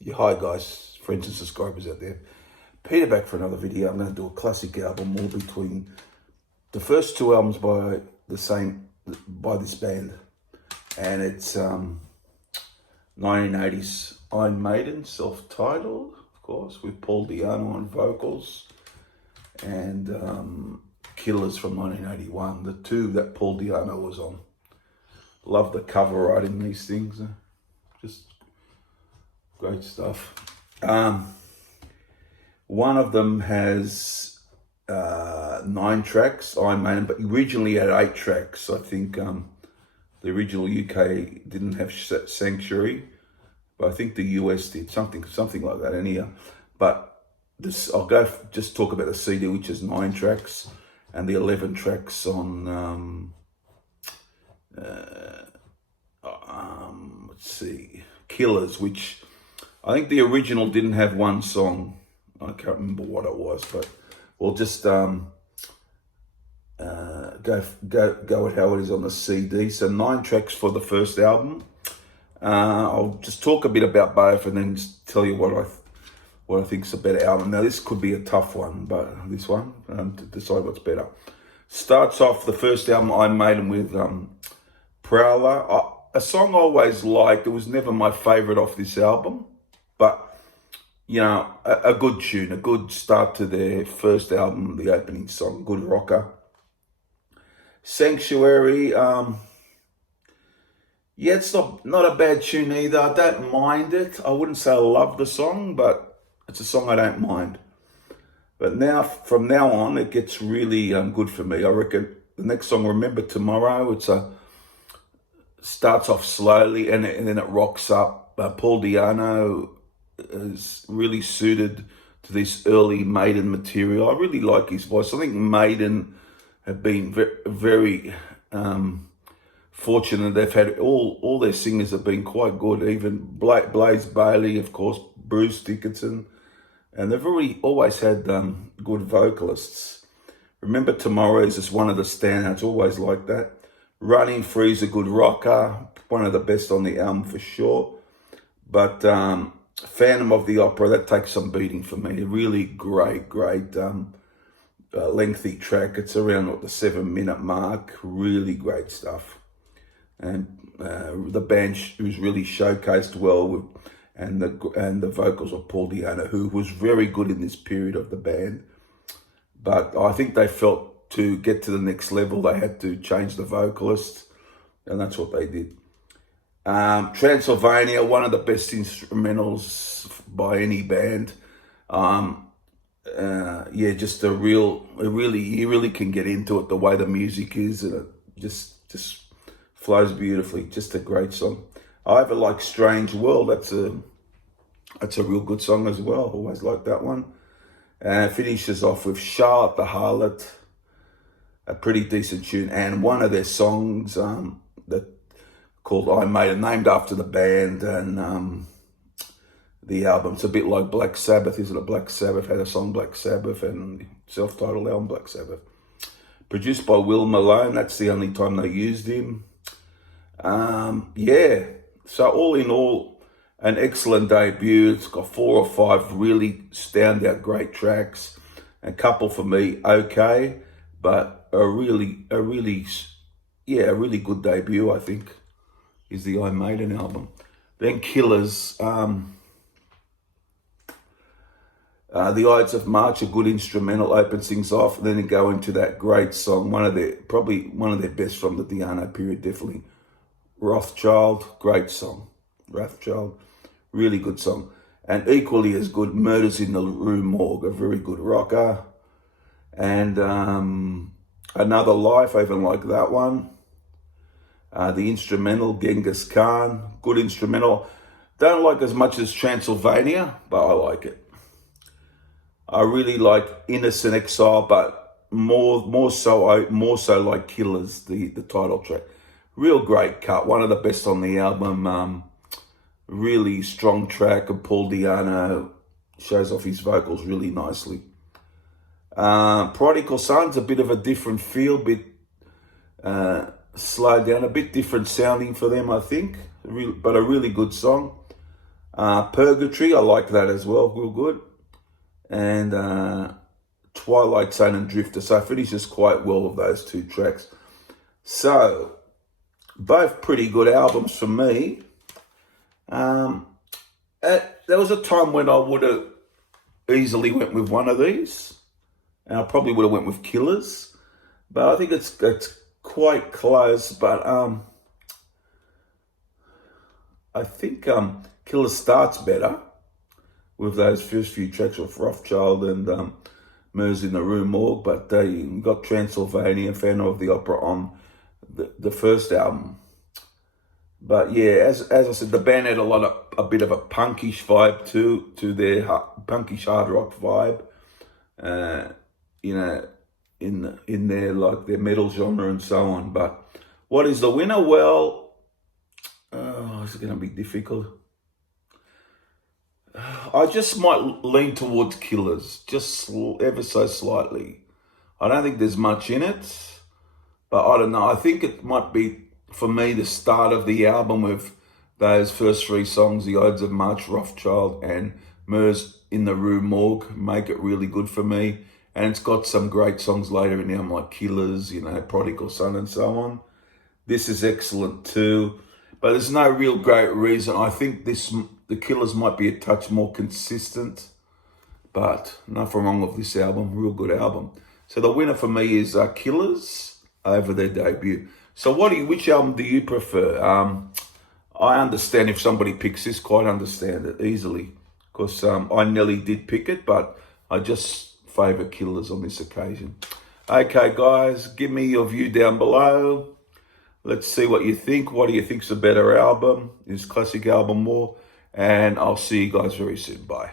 Yeah, hi guys, friends and subscribers out there. Peter back for another video. I'm going to do a classic album, all between the first two albums by this band, and it's 1980s Iron Maiden, self-titled, of course, with Paul Di'Anno on vocals, and Killers from 1981, the two that Paul Di'Anno was on. Love the cover art in these things, just great stuff. One of them has 9 tracks, Iron Maiden, but originally had 8 tracks. I think the original UK didn't have Sanctuary, but I think the US did, something like that. Anyhow, but this just talk about the CD, which is 9 tracks, and the 11 tracks on let's see, Killers, which I think the original didn't have one song. I can't remember what it was, but we'll just go with how it is on the CD. So 9 tracks for the first album. I'll just talk a bit about both, and then just tell you what I think is a better album. Now this could be a tough one, but this one to decide what's better. Starts off the first album, Iron Maiden, with Prowler, a song I always liked. It was never my favourite off this album, but you know, a good tune, a good start to their first album, the opening song, good rocker. Sanctuary, yeah, it's not a bad tune either. I don't mind it. I wouldn't say I love the song, but it's a song I don't mind. But now, from now on, it gets really good for me. I reckon the next song, Remember Tomorrow, starts off slowly and then it rocks up. Paul Di'Anno is really suited to this early Maiden material. I really like his voice. I think Maiden have been very fortunate. They've had all their singers have been quite good. Even Blaze Bayley, of course, Bruce Dickinson, and they've always had good vocalists. Remember Tomorrow is just one of the standouts. Always like that. Running Free is a good rocker, one of the best on the album for sure. But Phantom of the Opera, that takes some beating for me. A really great lengthy track. It's around the 7-minute mark. Really great stuff. And the band was really showcased well and the vocals of Paul Di'Anno, who was very good in this period of the band. But I think they felt to get to the next level, they had to change the vocalist, and that's what they did. Transylvania, one of the best instrumentals by any band. Yeah, just you really can get into it, the way the music is, and it just flows beautifully. Just a great song. I ever like Strange World. That's a real good song as well. Always like that one. And finishes off with Charlotte the Harlot, a pretty decent tune, and one of their songs that called I Maiden, named after the band and the album. It's a bit like Black Sabbath, isn't it? Black Sabbath had a song, Black Sabbath, and self-titled album, Black Sabbath. Produced by Will Malone. That's the only time they used him. Yeah, so all in all, an excellent debut. It's got 4 or 5 really standout great tracks. A couple for me, okay, but a really good debut, I think, is the Iron Maiden album. Then Killers, the Ides of March, a good instrumental, opens things off. And then they go into that great song, probably one of their best from the Di'Anno period, definitely. Rothschild, great song. Rothschild, really good song. And equally as good, Murders in the Rue Morgue, a very good rocker. And Another Life, I even like that one. The instrumental, Genghis Khan, good instrumental. Don't like as much as Transylvania, but I like it. I really like Innocent Exile, but more so like Killers, the title track. Real great cut, one of the best on the album. Really strong track, and Paul Di'Anno shows off his vocals really nicely. Prodigal Son's a bit of a different feel, bit slowed down, a bit different sounding for them, I think, but a really good song. Purgatory, I like that as well, real good. And Twilight Zone and Drifter. So it finishes quite well with those two tracks. So, both pretty good albums for me. There was a time when I would have easily went with one of these. And I probably would have went with Killers. But I think it's quite close. But I think Killers starts better with those first few tracks of Rothschild and Murs in the Rue Morgue, but you got Transylvania, Phantom of the Opera on the first album. But yeah, as I said, the band had a bit of a punkish vibe to their punkish hard rock vibe. In their like their metal genre and so on. But what is the winner? Well, is it going to be difficult? I just might lean towards Killers, just ever so slightly. I don't think there's much in it, but I don't know. I think it might be, for me, the start of the album with those first three songs, The Ides of March, Rothschild, and Murs in the Rue Morgue, make it really good for me. And it's got some great songs later in the album, like Killers, Prodigal Son, and so on. This is excellent too. But there's no real great reason. I think the Killers might be a touch more consistent, but nothing wrong with this album. Real good album. So the winner for me is Killers over their debut. So which album do you prefer? I understand if somebody picks this, quite understand it easily, because I nearly did pick it, but I just favour Killers on this occasion. Okay, guys, give me your view down below. Let's see what you think. What do you think's a better album? Is classic album more? And I'll see you guys very soon. Bye.